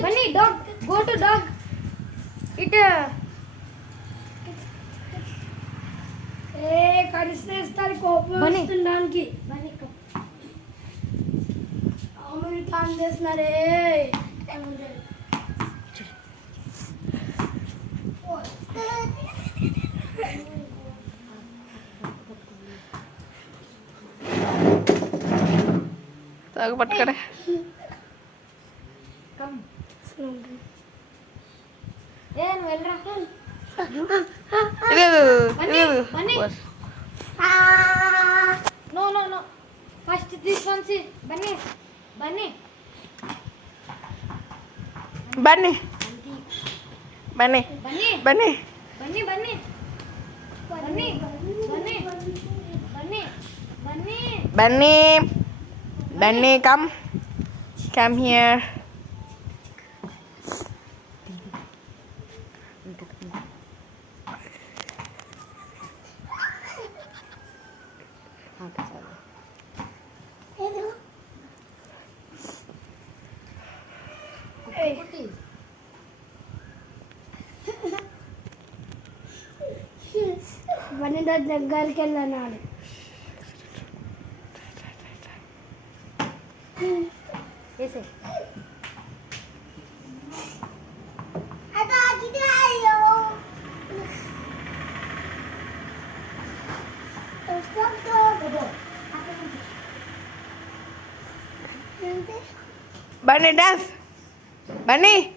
Bunny, dog. Go to dog. It. కరిసేస్తారు కోపం వస్తుందానికి బన్నీ అవును plan చేస్తున్నారే తాగు పట్టుకడే నువ్వు వెళ్ళరా No, no, no. First this one, see. Bunny. Bunny. Bunny. Bunny. Bunny. Bunny. Bunny, bunny. Bunny. Bunny. Bunny. Bunny. Bunny. Bunny, come. Come here. Bunny దగ్గరికి వెళ్ళన్నాడు Yes, Bunny, dance. Bunny.